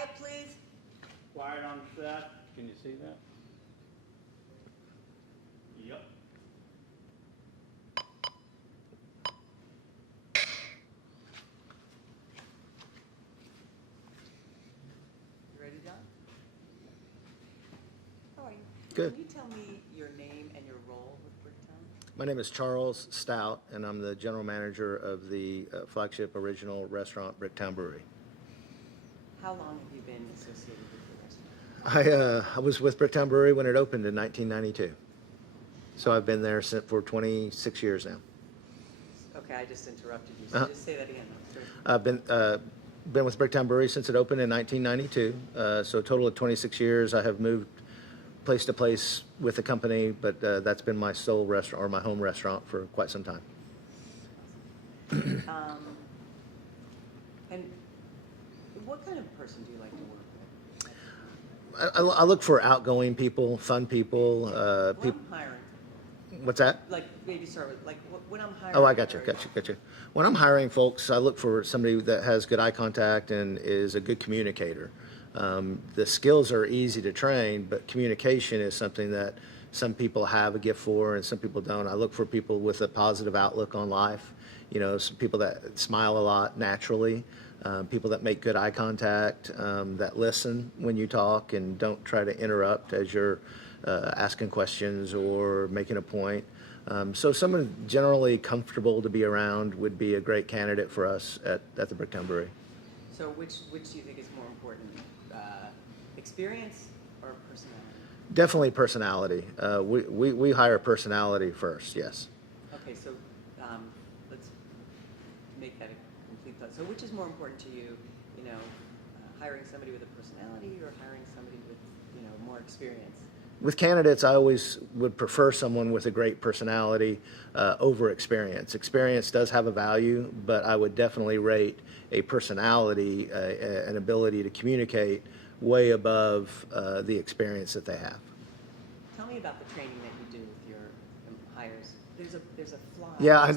quiet, please? Quiet on set. Can you see that? Yep. You ready, John? How are you? Good. Can you tell me your name and your role with Bricktown? My name is Charles Stout, and I'm the general manager of the flagship original restaurant, Bricktown Brewery. How long have you been associated with the restaurant? I was with Bricktown Brewery when it opened in 1992. So I've been there for 26 years now. Okay, I just interrupted you, so Uh-huh. just say that again. I've been with Bricktown Brewery since it opened in 1992. So a total of 26 years. I have moved place to place with the company, but that's been my sole restaurant or my home restaurant for quite some time. And what kind of person do you like to work with? I look for outgoing people, fun people. When I'm hiring, What's that? like maybe start with, like when I'm hiring. Oh, I got you. When I'm hiring folks, I look for somebody that has good eye contact and is a good communicator. The skills are easy to train, but communication is something that some people have a gift for and some people don't. I look for people with a positive outlook on life. You know, some people that smile a lot naturally, people that make good eye contact, that listen when you talk and don't try to interrupt as you're asking questions or making a point. So someone generally comfortable to be around would be a great candidate for us at the Bricktown Brewery. So which do you think is more important, experience or personality? Definitely personality. We hire personality first, yes. Okay, so let's make that a complete thought. So which is more important to you, hiring somebody with a personality or hiring somebody with, more experience? With candidates, I always would prefer someone with a great personality over experience. Experience does have a value, but I would definitely rate a personality, an ability to communicate way above the experience that they have. Tell me about the training that you do with your hires. There's a fly. Yeah, I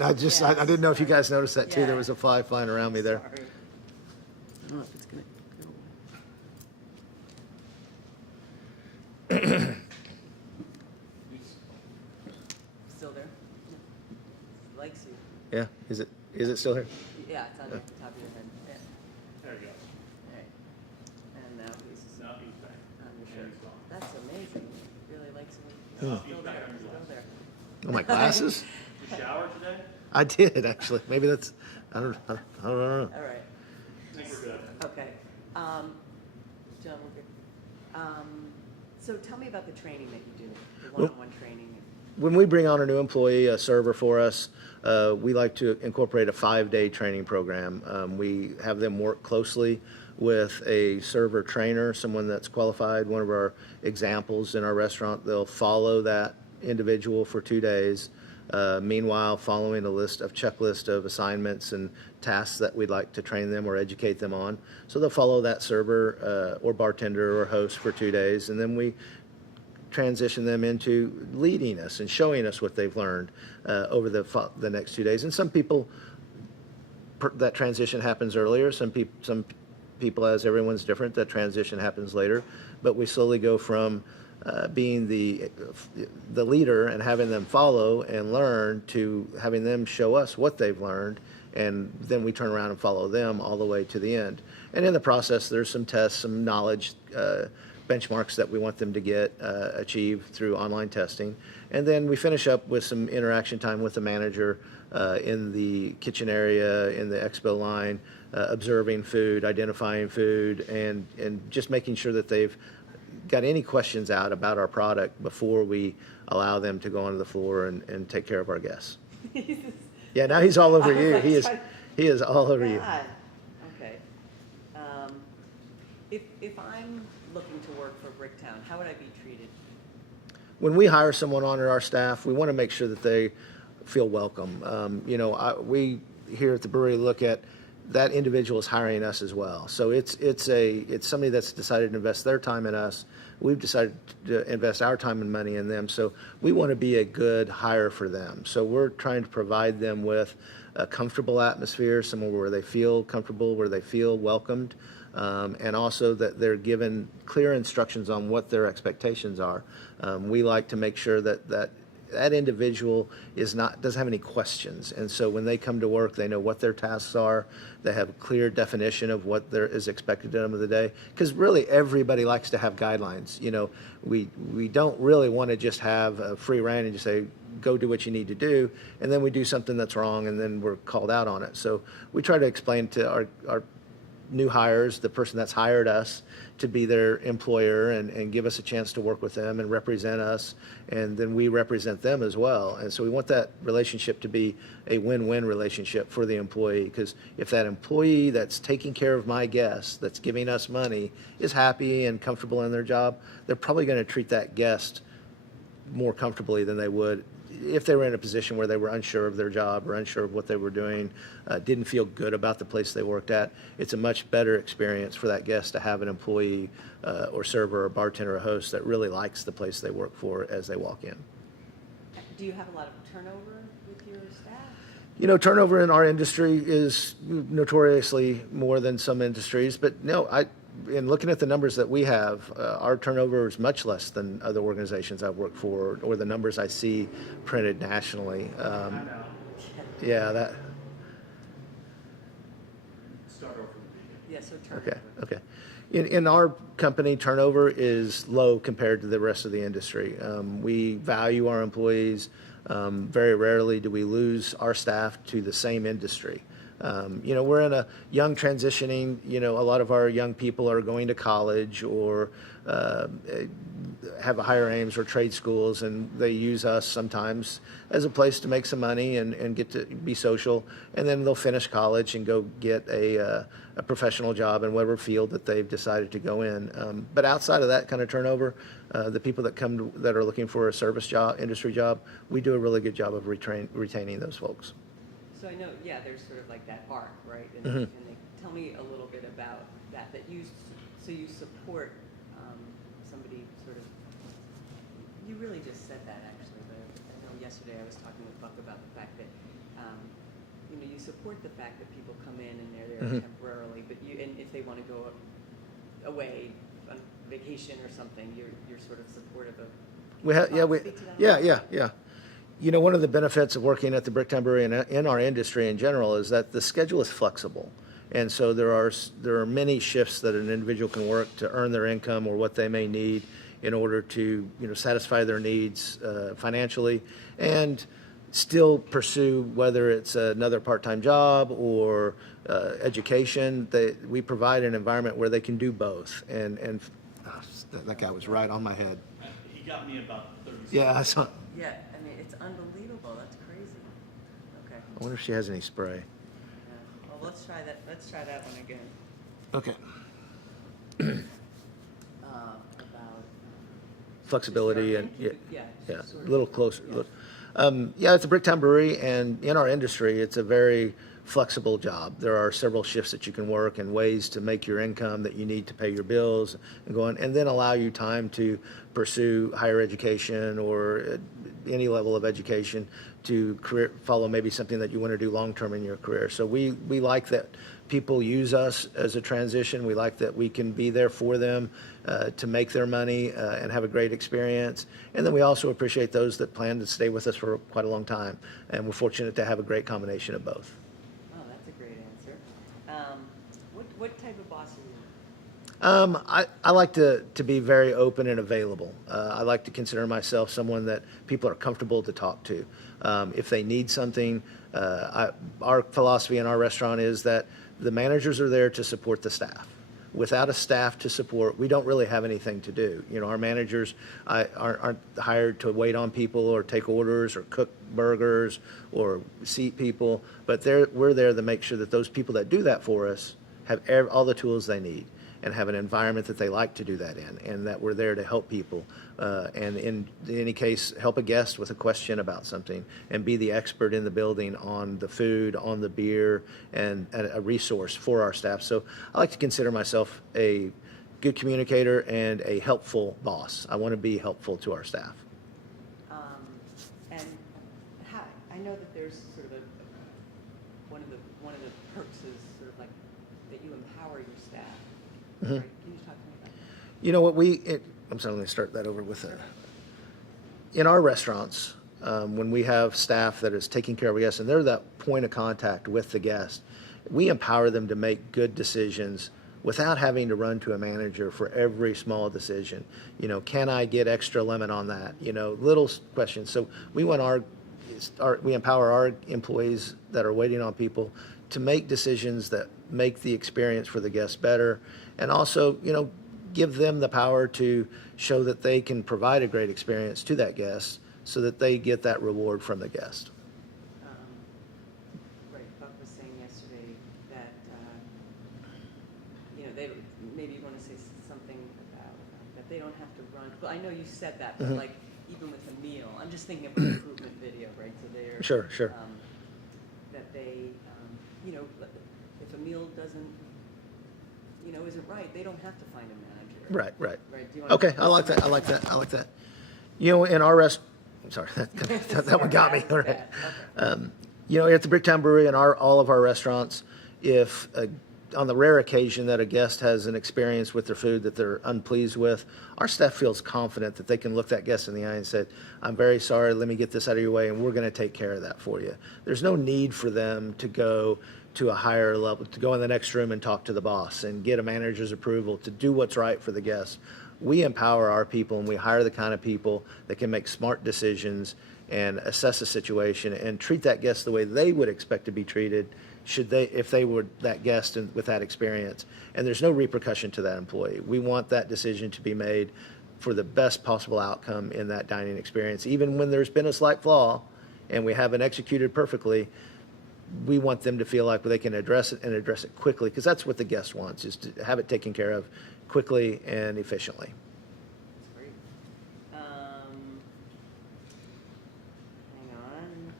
didn't know if you Sorry. guys noticed that too. Yeah. There was a fly flying around me there. Sorry. I don't know if it's gonna go. Still there? Yeah. Likes you. Yeah, is it still here? Yeah, it's on the top of your head. Yeah. There you go. All right. And now he's Now he's back. on your Yeah, shirt. he's gone. That's amazing. He really likes you. Yeah. Still He's there. back on your Still left. there. Oh, my glasses? You shower today? I did actually. Maybe that's I don't know. All right. I think we're good. Okay. John, we're good. So tell me about the training that you do, the one-on-one training. When we bring on a new employee, a server for us, we like to incorporate a 5-day training program. We have them work closely with a server trainer, someone that's qualified, one of our examples in our restaurant. They'll follow that individual for 2 days. Meanwhile, following a checklist of assignments and tasks that we'd like to train them or educate them on. So they'll follow that server or bartender or host for 2 days, and then we transition them into leading us and showing us what they've learned over the next 2 days. And some people, that transition happens earlier. Some people, as everyone's different, that transition happens later. But we slowly go from being the leader and having them follow and learn to having them show us what they've learned, and then we turn around and follow them all the way to the end. And in the process, there's some tests, some knowledge benchmarks that we want them to achieve through online testing. And then we finish up with some interaction time with the manager in the kitchen area, in the expo line, observing food, identifying food, and just making sure that they've got any questions out about our product before we allow them to go onto the floor and take care of our guests. Yeah, now he's all over you. He is all over you. God. Okay. If I'm looking to work for Bricktown, how would I be treated? When we hire someone onto our staff, we want to make sure that they feel welcome. We here at the brewery look at that individual is hiring us as well. So it's somebody that's decided to invest their time in us. We've decided to invest our time and money in them. So we want to be a good hire for them. So we're trying to provide them with a comfortable atmosphere, somewhere where they feel comfortable, where they feel welcomed. and also that they're given clear instructions on what their expectations are. We like to make sure that individual doesn't have any questions, and so when they come to work, they know what their tasks are. They have a clear definition of what there is expected of them of the day. Because really, everybody likes to have guidelines. You know, we don't really want to just have a free rein and just say, go do what you need to do, and then we do something that's wrong, and then we're called out on it. So we try to explain to our new hires, the person that's hired us, to be their employer and give us a chance to work with them and represent us, and then we represent them as well. And so we want that relationship to be a win-win relationship for the employee, because if that employee that's taking care of my guest, that's giving us money, is happy and comfortable in their job, they're probably going to treat that guest more comfortably than they would if they were in a position where they were unsure of their job or unsure of what they were doing, didn't feel good about the place they worked at. It's a much better experience for that guest to have an employee or server or bartender or host that really likes the place they work for as they walk in. Do you have a lot of turnover with your staff? You know, turnover in our industry is notoriously more than some industries, but no, in looking at the numbers that we have, our turnover is much less than other organizations I've worked for, or the numbers I see printed nationally. I know. Yeah, that. Start over from the beginning. Yeah, so turnover. Okay. In our company, turnover is low compared to the rest of the industry. We value our employees. Very rarely do we lose our staff to the same industry. You know, we're in a young transitioning, you know, a lot of our young people are going to college or have a higher aims or trade schools, and they use us sometimes as a place to make some money and get to be social, and then they'll finish college and go get a professional job in whatever field that they've decided to go in. But outside of that kind of turnover, the people that that are looking for a service job, industry job, we do a really good job of retaining those folks. So I know, yeah, there's sort of like that arc, right? And, Mhm. and they tell me a little bit about that so you support somebody sort of, you really just said that actually, but I know yesterday I was talking with Buck about the fact that, you know, you support the fact that people come in and they're there Mhm. temporarily, but and if they want to go away on vacation or something, you're sort of supportive of. Speak to that? Yeah. You know, one of the benefits of working at the Bricktown Brewery and in our industry in general is that the schedule is flexible. And so there are many shifts that an individual can work to earn their income or what they may need in order to, you know, satisfy their needs financially and still pursue whether it's another part-time job or education. We provide an environment where they can do both. And that guy was right on my head. He got me about 30 seconds. Yeah, I saw. Yeah, I mean, it's unbelievable. That's crazy. Okay. I wonder if she has any spray. Yeah. Well, let's try that. Let's try that one again. Okay. About Flexibility and yeah, yeah, sort a of, little closer. yeah. Yeah, it's a Bricktown Brewery, and in our industry, it's a very flexible job. There are several shifts that you can work and ways to make your income that you need to pay your bills and go on, and then allow you time to pursue higher education or any level of education to follow maybe something that you want to do long-term in your career. So we like that people use us as a transition. We like that we can be there for them to make their money and have a great experience. And then we also appreciate those that plan to stay with us for quite a long time. And we're fortunate to have a great combination of both. Oh, that's a great answer. What type of boss are you? I like to be very open and available. I like to consider myself someone that people are comfortable to talk to. If they need something, our philosophy in our restaurant is that the managers are there to support the staff. Without a staff to support, we don't really have anything to do. You know, our managers aren't hired to wait on people or take orders or cook burgers or seat people, but we're there to make sure that those people that do that for us have all the tools they need and have an environment that they like to do that in, and that we're there to help people. And in any case, help a guest with a question about something and be the expert in the building on the food, on the beer, and a resource for our staff. So I like to consider myself a good communicator and a helpful boss. I want to be helpful to our staff. And I know that there's sort of one of the perks is sort of like that you empower your staff. Right. Can you talk to me about that? You know what, I'm sorry, let me start that over with in our restaurants, when we have staff that is taking care of a guest and they're that point of contact with the guest, we empower them to make good decisions without having to run to a manager for every small decision. You know, can I get extra lemon on that? You know, little questions. So we want we empower our employees that are waiting on people to make decisions that make the experience for the guests better, and also, you know, give them the power to show that they can provide a great experience to that guest so that they get that reward from the guest. Right, Buck was saying yesterday that, you know, maybe you want to say something about that they don't have to run. Well, I know you said that, but like even with a meal, I'm just thinking of an improvement video, right? So they're Sure. That they, you know, if a meal doesn't, you know, isn't right, they don't have to find a manager. Right. Right. Do you want Okay, I like that. You know, in our I'm sorry, that one got me. All right. Okay. You know, at the Bricktown Brewery and all of our restaurants, if on the rare occasion that a guest has an experience with their food that they're unpleased with, our staff feels confident that they can look that guest in the eye and say, "I'm very sorry, let me get this out of your way, and we're going to take care of that for you." There's no need for them to go to a higher level, to go in the next room and talk to the boss and get a manager's approval to do what's right for the guests. We empower our people and we hire the kind of people that can make smart decisions and assess a situation and treat that guest the way they would expect to be treated if they were that guest and with that experience. And there's no repercussion to that employee. We want that decision to be made for the best possible outcome in that dining experience. Even when there's been a slight flaw and we haven't executed perfectly, we want them to feel like they can address it and address it quickly, because that's what the guest wants, is to have it taken care of quickly and efficiently. That's great. Hang on.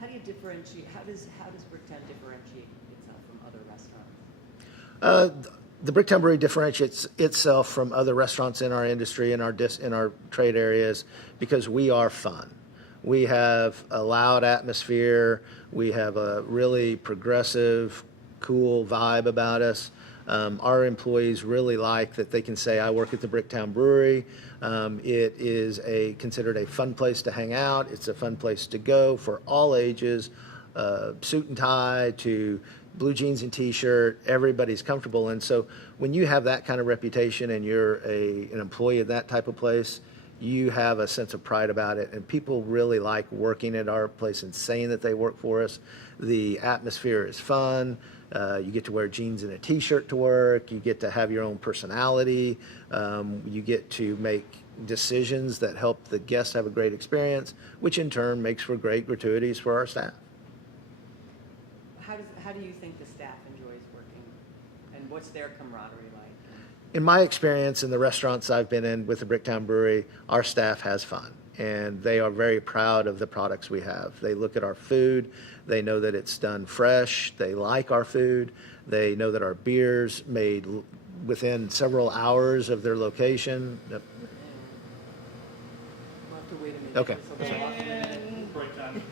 How do you differentiate? How does Bricktown differentiate itself from other restaurants? The Bricktown Brewery differentiates itself from other restaurants in our industry, in our trade areas, because we are fun. We have a loud atmosphere. We have a really progressive, cool vibe about us. Our employees really like that they can say, "I work at the Bricktown Brewery." It is considered a fun place to hang out. It's a fun place to go for all ages, suit and tie to blue jeans and t-shirt. Everybody's comfortable. And so when you have that kind of reputation and you're an employee of that type of place, you have a sense of pride about it, and people really like working at our place and saying that they work for us. The atmosphere is fun. You get to wear jeans and a t-shirt to work. You get to have your own personality. You get to make decisions that help the guests have a great experience, which in turn makes for great gratuities for our staff. How do you think the staff enjoys working, and what's their camaraderie like? In my experience in the restaurants I've been in with the Bricktown Brewery, our staff has fun, and they are very proud of the products we have. They look at our food. They know that it's done fresh. They like our food. They know that our beer's made within several hours of their location. We'll have to wait a minute. Okay. It's a little off in a minute. Break time.